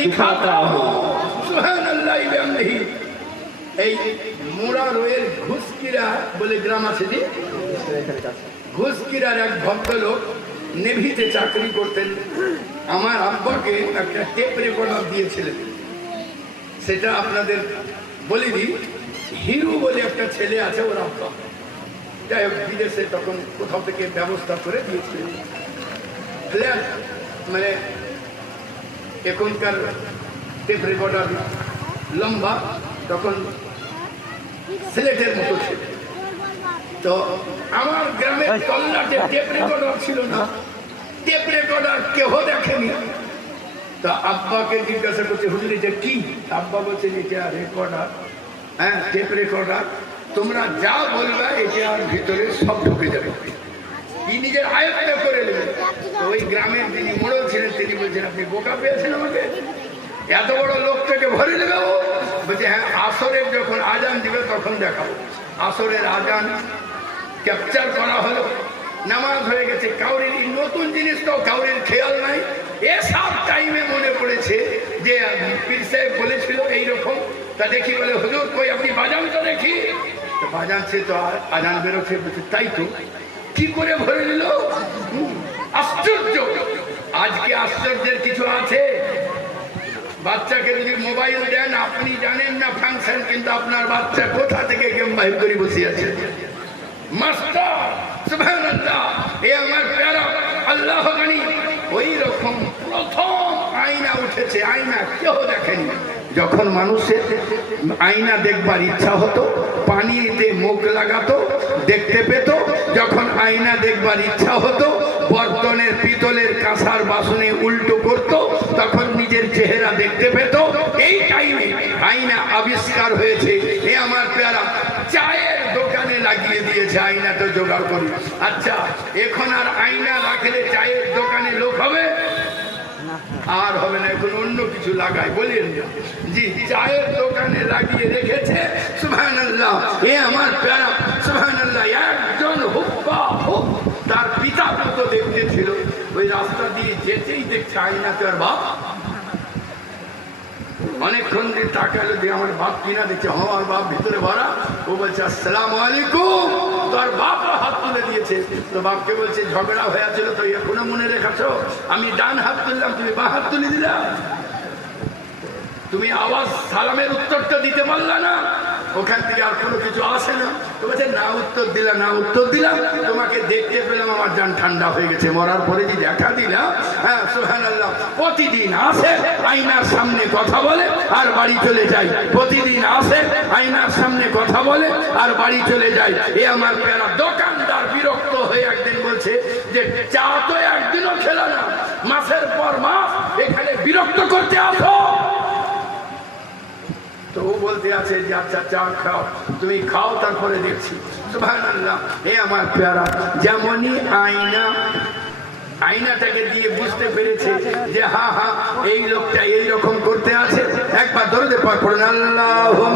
दिखाता हूँ सुबहानाल्लाह बिहम्दिही। এই মোড়া রোয়ের ঘুষকিরা বলে গ্রাম আছে, যে ঘুষকিরার এক ভদ্রলোক নেভিতে চাকরি করতেন। আমার আব্বাকে একটা টেপ রেকর্ডার দিয়েছিলেন, সেটা আপনাদের বলে দিই। হিরু বলে একটা ছেলে আছে, ওর আব্বা যাই হোক বিদেশে তখন কোথাও থেকে ব্যবস্থা করে দিয়েছিলেন। ফ্ল্যাট মানে এখনকার টেপ রেকর্ডার লম্বা, তখন সিলেটের মতো ছিল। তো আমার গ্রামের তল্লাটে টেপ রেকর্ডার ছিল না, টেপ রেকর্ডার কেহ দেখেনি। তা আব্বাকে জিজ্ঞাসা করছে, হুজুর এটা কি? আব্বা বলছে এটা রেকর্ডার, হ্যাঁ টেপ রেকর্ডার, তোমরা যা বলবে এটার ভিতরে সব ঢুকে যাবে, কি নিজের আয়ত্ত করে নেবে। তো ওই গ্রামের যিনি মোড়ল ছিলেন তিনি বলছেন, আপনি বোকা পেয়েছেন আমাকে, এত বড় লোকটাকে ভরে নেবে? বলছে হ্যাঁ, আসরের যখন আজান দিবে তখন দেখাবো। আসরের আজান ক্যাপচার করা হলো, নামাজ হয়ে গেছে, কাউরির নতুন জিনিস তো কাউরির খেয়াল নাই। এসব টাইমে মনে পড়েছে যে পীর সাহেব বলেছিল এইরকম। তা দেখি বলে, হুজুর কই আপনি বাজান তো দেখি। তো বাজাচ্ছে তো আজান বেরোচ্ছে, বলছে তাই তো, কি করে ভরে নিল? আশ্চর্য। আজকে আশ্চর্যের কিছু আছে? বাচ্চাকে যদি মোবাইল দেন, আপনি জানেন না ফাংশন, কিন্তু আপনার বাচ্চা কোথা থেকে গেম বাহির করে বসে আছে। মাস্টার সুবহানাল্লাহ, এ আমার প্যারা আল্লাহ গানি। ওই রকম প্রথম আয়না উঠেছে, আয়না কেউ দেখেনি। যখন মানুষের আয়না দেখবার ইচ্ছা হতো, পানিতে মুখ লাগাতো, দেখতে পেত। যখন আয়না দেখবার ইচ্ছা হতো, বর্তনের পিতলের কাঁসার বাসনে উল্টো করত, তখন নিজের চেহারা দেখতে পেত। এই টাইমে আয়না আবিষ্কার হয়েছে। এ আমার প্যারা চায়ের দোকানে লাগিয়ে দিয়েছে আয়না, তো জোগাড় করি। আচ্ছা, এখন আর আয়না রাখলে চায়ের দোকানে লোক হবে? আর হবে না, এখন অন্য কিছু লাগায়। বলেন জি, চায়ের দোকানে লাগিয়ে রেখেছে। সুবহানাল্লাহ, এ আমার প্যারা সুবহানাল্লাহ। একজন হুব্বা হুব, তার পিতা পুত্র দেখতে ছিল, ওই রাস্তা দিয়ে যেতেই দেখছে আয়নাতে আর বাপ। অনেকক্ষণ দিয়ে তাকালো, দিয়ে আমার বাপ কিনা দেখছে, আমার বাপ ভিতরে ভরা। ও বলছে আসসালামু আলাইকুম, তোর বাপ হাত তুলে দিয়েছে। তো বাপকে বলছে ঝগড়া হয়েছিল তো এখনো মনে রেখেছো? আমি ডান হাত তুললাম, তুমি বাঁ হাত তুলে দিলা, তুমি আওয়াজ সালামের উত্তরটা দিতে পারলা না, ওখান থেকে আর কোনো কিছু আসে না। তো বলছে না উত্তর দিলাম, না উত্তর দিলাম, তোমাকে দেখতে পেলাম, আমার জান ঠান্ডা হয়ে গেছে। মরার পরে যে দেখা দিলাম, হ্যাঁ সুবহানাল্লাহ। প্রতিদিন আসে আয়নার সামনে কথা বলে আর বাড়ি চলে যায়, প্রতিদিন আসে আয়নার সামনে কথা বলে আর বাড়ি চলে যায়। এ আমার প্যারা দোকানদার বিরক্ত হয়ে একদিন বলছে যে চা তো একদিনও খেলো না, মাসের পর মাস এখানে বিরক্ত করতে আসো। তো ও বলতে আছে যে আচ্ছা চা খাও, তুমি খাও, তারপরে দেখছি। সুবহানাল্লাহ, এ আমার প্যারা যেমনই আয়না, আয়নাটাকে দিয়ে বুঝতে পেরেছে যে হ্যাঁ হ্যাঁ এই লোকটা এইরকম করতে আছে। একবার দরুদ পাক পড়ুন, আল্লাহ।